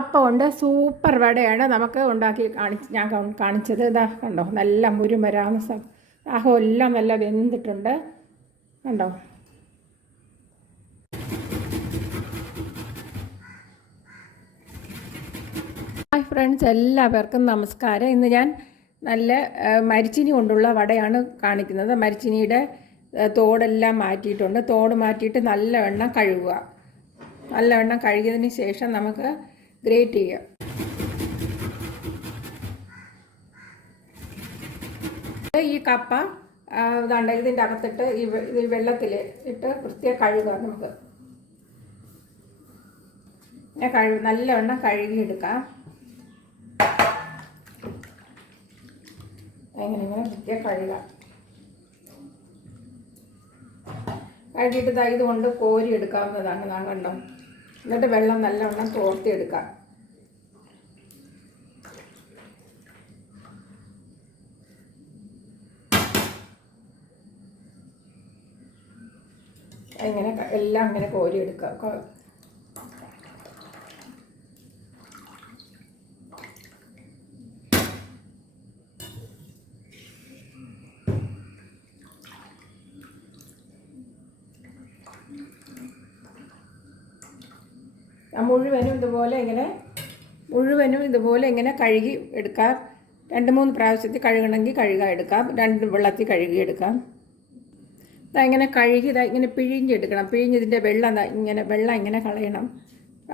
അപ്പം ഉണ്ട് സൂപ്പർ വടയാണ് നമുക്ക് ഉണ്ടാക്കി കാണിച്ച് ഞാൻ കാണിച്ചത്. ഇതാ കണ്ടോ? നല്ല മുരുമരാന്ന് ദാഹം എല്ലാം നല്ല വെന്തിട്ടുണ്ട്. കണ്ടോ? ഹായ് ഫ്രണ്ട്സ് എല്ലാവർക്കും നമസ്കാരം. ഇന്ന് ഞാൻ നല്ല മരിച്ചിനി കൊണ്ടുള്ള വടയാണ് കാണിക്കുന്നത്. മരിച്ചിനിയുടെ തോടെല്ലാം മാറ്റിയിട്ടുണ്ട്. തോട് മാറ്റിയിട്ട് നല്ലവണ്ണം കഴുകുക. നല്ലവണ്ണം കഴുകിയതിന് ശേഷം നമുക്ക് ഗ്രേറ്റ് ചെയ്യുക. ഈ കപ്പ ഇതാണ്ട് ഇതിന്റെ അകത്തിട്ട് ഈ വെള്ളത്തിൽ ഇട്ട് വൃത്തിയെ കഴുകുക നമുക്ക്. പിന്നെ കഴു നല്ലവണ്ണം കഴുകിയെടുക്കാം. എങ്ങനെ ഇങ്ങനെ വൃത്തിയെ കഴുകാം. കഴുകിയിട്ട് ഇതായത് കൊണ്ട് കോരി എടുക്കാവുന്നതാണ് ഞാൻ കണ്ടോ? എന്നിട്ട് വെള്ളം നല്ലവണ്ണം തോർത്തിയെടുക്കാം. ഇങ്ങനെ എല്ലാം ഇങ്ങനെ കോരി മുഴുവനും ഇതുപോലെ ഇങ്ങനെ മുഴുവനും ഇതുപോലെ ഇങ്ങനെ കഴുകി എടുക്കാം. രണ്ട് മൂന്ന് പ്രാവശ്യത്തിൽ കഴുകണമെങ്കിൽ കഴുകാൻ എടുക്കാം. രണ്ട് വെള്ളത്തിൽ കഴുകിയെടുക്കാം ഇതാ ഇങ്ങനെ കഴുകി ഇതാ ഇങ്ങനെ പിഴിഞ്ഞെടുക്കണം പിഴിഞ്ഞതിന്റെ വെള്ളം ഇങ്ങനെ വെള്ളം ഇങ്ങനെ കളയണം.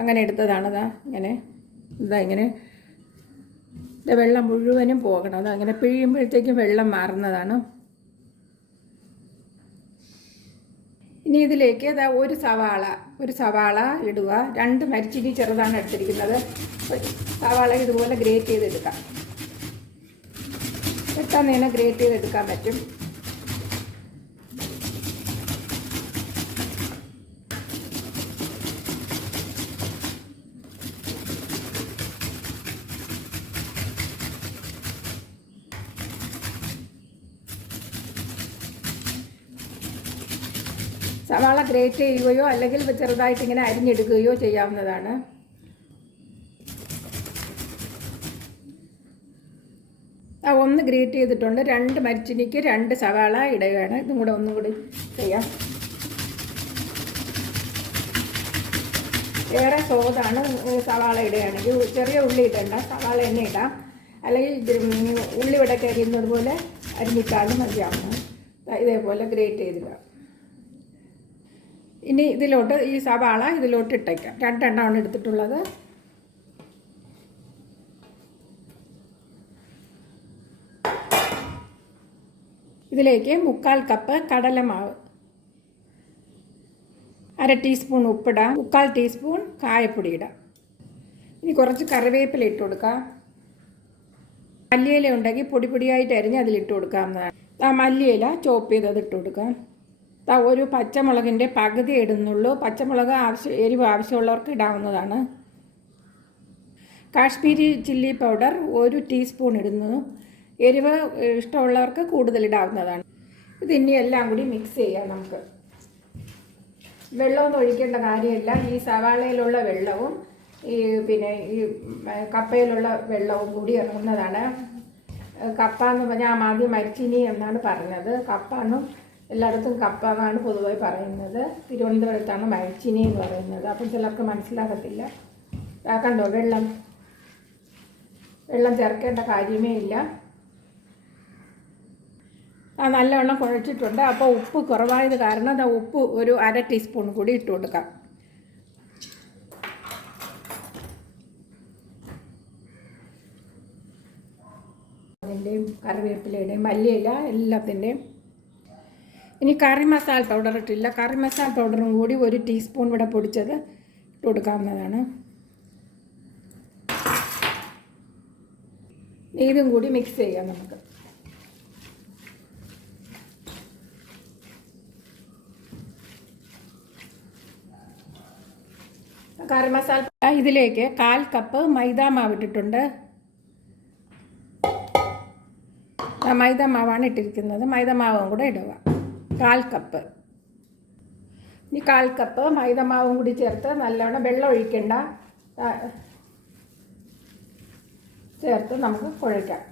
അങ്ങനെ എടുത്തതാണ് ഇതാ ഇങ്ങനെ. ഇതാ ഇങ്ങനെ വെള്ളം മുഴുവനും പോകണം. അതാ അങ്ങനെ പിഴിയുമ്പോഴത്തേക്കും വെള്ളം മാറുന്നതാണ്. ഇനി ഇതിലേക്ക് ഇതാ ഒരു സവാള ഒരു സവാള ഇടുക. രണ്ട് മരിച്ചിരി ചെറുതാണ് എടുത്തിരിക്കുന്നത്. സവാള ഇതുപോലെ ഗ്രേറ്റ് ചെയ്തെടുക്കാം. പെട്ടെന്ന് തന്നെ ഗ്രേറ്റ് ചെയ്തെടുക്കാൻ പറ്റും. സവാള ഗ്രേറ്റ് ചെയ്യുകയോ അല്ലെങ്കിൽ ചെറുതായിട്ട് ഇങ്ങനെ അരിഞ്ഞെടുക്കുകയോ ചെയ്യാവുന്നതാണ്. ഒന്ന് ഗ്രേറ്റ് ചെയ്തിട്ടുണ്ട്. രണ്ട് മരിച്ചിനിക്ക് രണ്ട് സവാള ഇടുകയാണ്. ഇതും കൂടെ ഒന്നും കൂടി ചെയ്യാം. ഏറെ സ്വാദാണ് സവാള ഇടുകയാണെങ്കിൽ. ചെറിയ ഉള്ളി ഇടണ്ട. സവാള തന്നെ ഇടാം. അല്ലെങ്കിൽ ഉള്ളി ഇവിടെ അരിയുന്നത് പോലെ അരിഞ്ഞിട്ടാലും മതിയാവുന്നു. ഇതേപോലെ ഗ്രേറ്റ് ചെയ്തിടുക. ഇനി ഇതിലോട്ട് ഈ സവാള ഇതിലോട്ട് ഇട്ടേക്കാം. രണ്ടെണ്ണമാണ് എടുത്തിട്ടുള്ളത്. ഇതിലേക്ക് മുക്കാൽ കപ്പ് കടലമാവ് അര ടീസ്പൂൺ ഉപ്പിടാം. മുക്കാൽ ടീസ്പൂൺ കായപ്പൊടി ഇടാം. ഇനി കുറച്ച് കറിവേപ്പില ഇട്ട് കൊടുക്കാം. മല്ലിയില ഉണ്ടെങ്കിൽ പൊടി പൊടിയായിട്ട് അരിഞ്ഞ് അതിലിട്ട് കൊടുക്കാവുന്നതാണ് ആ മല്ലിയില ചോപ്പ് ചെയ്തത് ഇട്ട് കൊടുക്കാം. ഒരു പച്ചമുളകിന്റെ പകുതി ഇടുന്നുള്ളൂ. പച്ചമുളക് ആവശ്യം എരിവ് ആവശ്യമുള്ളവർക്ക് ഇടാവുന്നതാണ്. കാശ്മീരി ചില്ലി പൗഡർ ഒരു ടീസ്പൂൺ ഇടുന്നു. എരിവ് ഇഷ്ടമുള്ളവർക്ക് കൂടുതൽ ഇടാവുന്നതാണ്. ഇത് ഇനി എല്ലാം കൂടി മിക്സ് ചെയ്യാം നമുക്ക്. വെള്ളമൊന്നും ഒഴിക്കേണ്ട കാര്യമില്ല. ഈ സവാളയിലുള്ള വെള്ളവും ഈ പിന്നെ ഈ കപ്പയിലുള്ള വെള്ളവും കൂടി ഇറങ്ങുന്നതാണ്. കപ്പ എന്ന് പറഞ്ഞാൽ ആദ്യം മരിച്ചിനി എന്നാണ് പറഞ്ഞത്. കപ്പ എന്നും എല്ലായിടത്തും കപ്പ എന്നാണ് പൊതുവായി പറയുന്നത്. തിരുവനന്തപുരത്താണ് മരച്ചിനി എന്ന് പറയുന്നത്. അപ്പം ചിലർക്ക് മനസ്സിലാകത്തില്ല. ആ കണ്ടോ വെള്ളം. വെള്ളം ചേർക്കേണ്ട കാര്യമേ ഇല്ല. ആ നല്ലവണ്ണം കുഴച്ചിട്ടുണ്ട്. അപ്പോൾ ഉപ്പ് കുറവായത് കാരണം അത് ഉപ്പ് ഒരു അര ടീസ്പൂൺ കൂടി ഇട്ട് കൊടുക്കാം. അതിന്റെയും കറിവേപ്പിലയുടെയും മല്ലിയില എല്ലാത്തിന്റെയും ഇനി കറി മസാല പൗഡർ ഇട്ടില്ല കറി മസാല പൗഡറും കൂടി ഒരു ടീസ്പൂൺ ഇവിടെ പൊടിച്ചത് ഇട്ട് കൊടുക്കാവുന്നതാണ്. ഇതും കൂടി മിക്സ് ചെയ്യാം നമുക്ക്. കറി മസാല ഇതിലേക്ക് കാൽ കപ്പ് മൈദ മാവ് ഇട്ടിട്ടുണ്ട്. മൈദ മാവാണ് ഇട്ടിരിക്കുന്നത്. മൈദ മാവും കൂടെ ഇടുക. കാൽ കപ്പ് ഇനി കാൽ കപ്പ് മൈദമാവും കൂടി ചേർത്ത് നല്ലവണ്ണം വെള്ളം ഒഴിക്കണ്ട. ചേർത്ത് നമുക്ക് കുഴയ്ക്കാം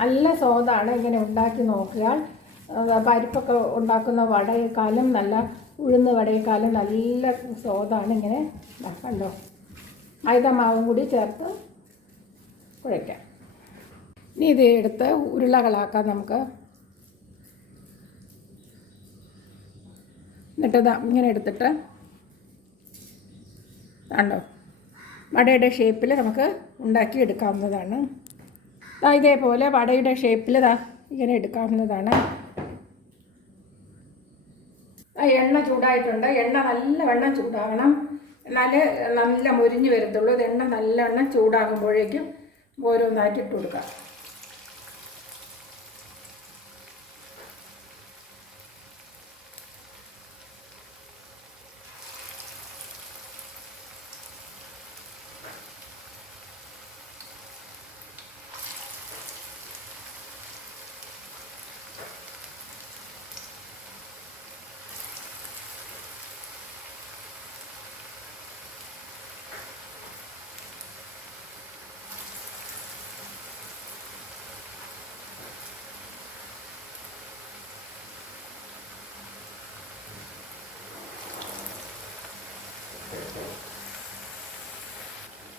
നല്ല സ്വാദാണ് ഇങ്ങനെ ഉണ്ടാക്കി നോക്കിയാൽ. പരിപ്പൊക്കെ ഉണ്ടാക്കുന്ന വടയേക്കാളും നല്ല ഉഴുന്ന് വടയേക്കാളും നല്ല സ്വാദാണ് ഇങ്ങനെ കണ്ടോ? മൈദ മാവും കൂടി ചേർത്ത് കുഴയ്ക്കാം ഇനി ഇത് എടുത്ത് ഉരുളകളാക്കാം നമുക്ക്. എന്നിട്ട് ഇങ്ങനെ എടുത്തിട്ട് കണ്ടോ? വടയുടെ ഷേപ്പിൽ നമുക്ക് ഉണ്ടാക്കി എടുക്കാവുന്നതാണ്. ദാ ഇതേപോലെ വടയുടെ ഷേപ്പിൽ ദാ ഇങ്ങനെ എടുക്കാവുന്നതാണ്. എണ്ണ ചൂടായിട്ടുണ്ട്. എണ്ണ നല്ലവണ്ണം ചൂടാകണം എന്നാലേ നല്ല മുരിഞ്ഞ് വരത്തുള്ളൂ. ഇത് എണ്ണ നല്ലവണ്ണം ചൂടാകുമ്പോഴേക്കും ഓരോന്നായിട്ട് ഇട്ട് കൊടുക്കാം.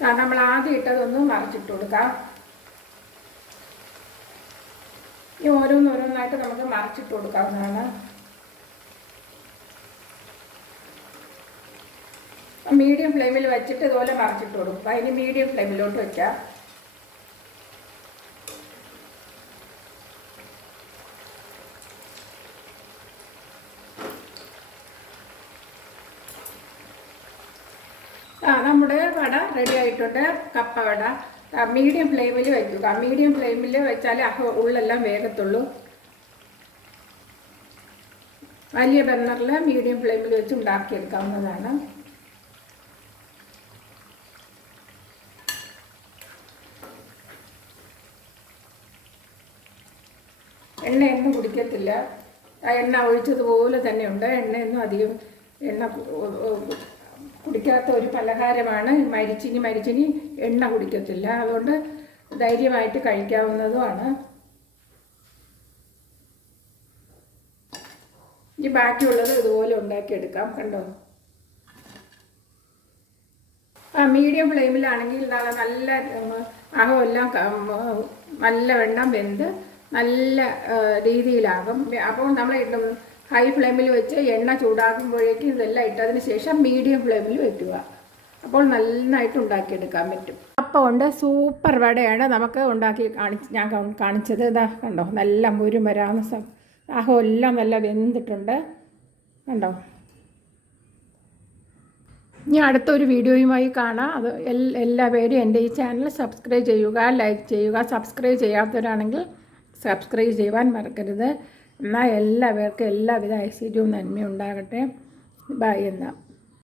നമ്മൾ ആദ്യം ഇട്ടതൊന്ന് മറിച്ചിട്ട് കൊടുക്കാം ഈ ഓരോന്നോരോന്നായിട്ട് നമുക്ക് മറിച്ചിട്ട് കൊടുക്കാവുന്നതാണ് മീഡിയം ഫ്ലെയിമിൽ വെച്ചിട്ട് ഇതുപോലെ മറിച്ചിട്ട് കൊടുക്കുക ഇനി മീഡിയം ഫ്ലെയിമിലോട്ട് വെക്കാം ആ നമ്മുടെ വട റെഡി ആയിട്ടുണ്ട്. കപ്പ വട. മീഡിയം ഫ്ലെയിമിൽ വയ്ക്കുക മീഡിയം ഫ്ലെയിമിൽ വെച്ചാലേ അഹ് ഉള്ളെല്ലാം വേഗത്തുള്ളൂ വലിയ ബർണറിൽ മീഡിയം ഫ്ലെയിമിൽ വെച്ച് ഉണ്ടാക്കിയെടുക്കാവുന്നതാണ്. എണ്ണയൊന്നും കുടിക്കത്തില്ല. എണ്ണ ഒഴിച്ചതുപോലെ തന്നെയുണ്ട്. എണ്ണയൊന്നും അധികം എണ്ണ കുടിക്കാത്ത ഒരു പലഹാരമാണ്. മരിച്ചിനി മരിച്ചിനി എണ്ണ കുടിക്കത്തില്ല. അതുകൊണ്ട് ധൈര്യമായിട്ട് കഴിക്കാവുന്നതുമാണ്. ഇനി ബാക്കിയുള്ളത് ഇതുപോലെ ഉണ്ടാക്കിയെടുക്കാം. കണ്ടോ? ആ മീഡിയം ഫ്ലെയിമിലാണെങ്കിൽ നല്ല അകമെല്ലാം നല്ല വെണ്ണം വെന്ത് നല്ല രീതിയിലാകും. അപ്പോൾ നമ്മൾ ഹൈ ഫ്ലെയിമിൽ വെച്ച് എണ്ണ ചൂടാക്കുമ്പോഴേക്കും ഇതെല്ലാം ഇട്ടതിന് ശേഷം മീഡിയം ഫ്ലെയിമിൽ വെക്കുക അപ്പോൾ നന്നായിട്ട് ഉണ്ടാക്കിയെടുക്കാൻ പറ്റും. അപ്പം ഉണ്ട് സൂപ്പർ വടയാണ് നമുക്ക് ഉണ്ടാക്കി കാണിച്ച് ഞാൻ കാണിച്ചത്. ഇതാ കണ്ടോ? നല്ല മുരുമരാമസം ദാഹം എല്ലാം നല്ല വെന്തിട്ടുണ്ട്. കണ്ടോ? ഇനി അടുത്തൊരു വീഡിയോയുമായി കാണാം. അത് എല്ലാവരും എന്റെ ഈ ചാനൽ സബ്സ്ക്രൈബ് ചെയ്യുക ലൈക്ക് ചെയ്യുക സബ്സ്ക്രൈബ് ചെയ്യാത്തവരാണെങ്കിൽ സബ്സ്ക്രൈബ് ചെയ്യുവാൻ മറക്കരുത്. എന്നാൽ എല്ലാവർക്കും എല്ലാവിധ ഐശ്വര്യവും നന്മയും ഉണ്ടാകട്ടെ. ബൈ എന്നാൽ